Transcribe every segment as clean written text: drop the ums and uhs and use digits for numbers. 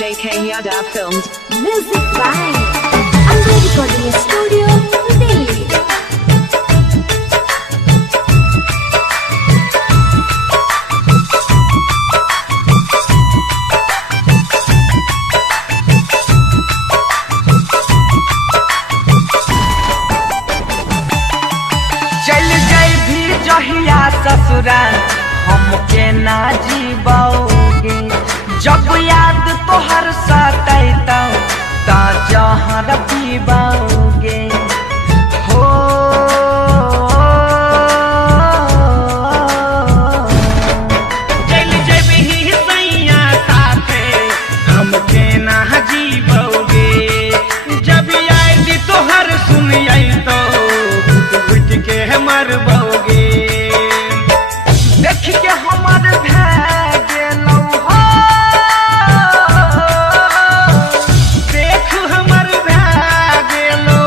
JK Yadav Films. Music by Amber Recording Studio, Delhi. चल जाई भी जहिया ससुराल हमके ना जीबोगे, जब याद तोहर सताइता ता जहर पीबोगे हो। चल जाई भी सैया साथे हमके ना जीबोगे, जब याद तोहर सुनियै तो उठ के मरबोगे। देख के हमर भै गेलौ हो, देख हमर भै गेलौ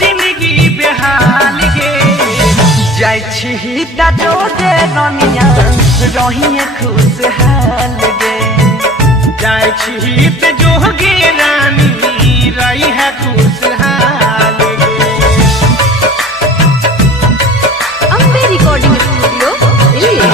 जिंदगी बेहाल गे। जाइ छी त जोगे दुनिया रहिए खुशहाल गे, जाइ छी त जोगे रानी रही है खुशहाल गे। Recording Studio, Delhi.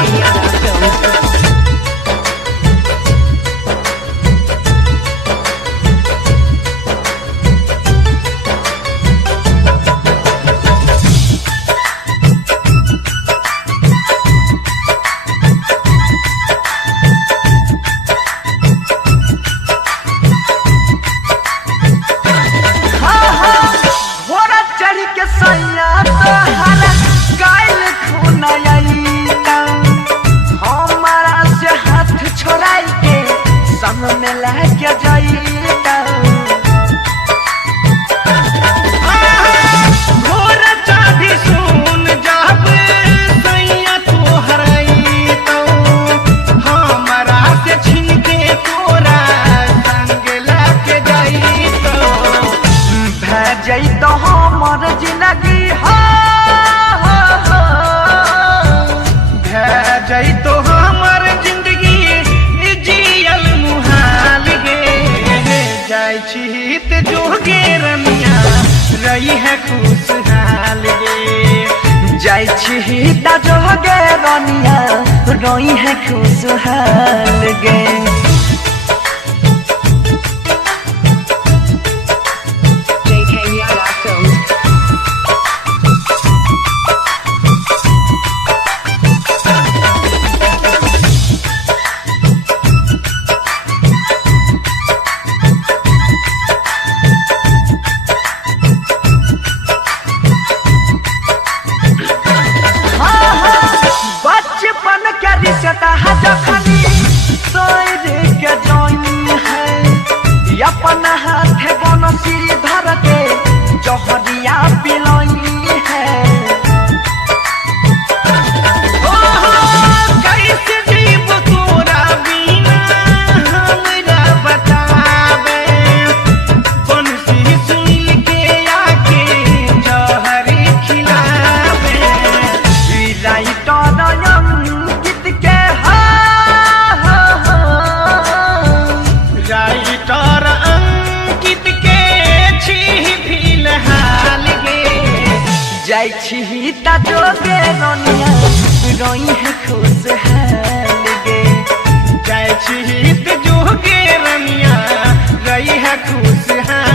घोड़ा चढ़ के सैया तोहरा गाइल खुनैता, हमारा से हाथ छोड़ाई के संग में लेके जाइता। घोड़ा चढ़ी सुन जब सैया तोहरा हमारा से छीन के तोरा संग लेके जाइता। भेजै तो हमर जिंदगी हो, भेजै तो हमर जिंदगी जियल मुहाल गे। जाइ छी त जोगे रमिया रही है खुशहाल गे, जाइ छी त जोगे रमिया रही है खुशहाल गे। JK Yadav Films. बचपन के रिश्ता जखनी तोड़ के जोई है, अपन हाथ बनसी धर के जहरिया पिलई है। कैसे जीव तोरा बिना हमरा बतावे, बंसी सुन के आके जहर खिलावे। राइटर अंकित के राइटर अंकित के छी फिलहाल गे। जाइ छी त जोगे रनिया रही है खुशहाल गे, जाइ छी त जोगे रनिया रही है खुशहाल।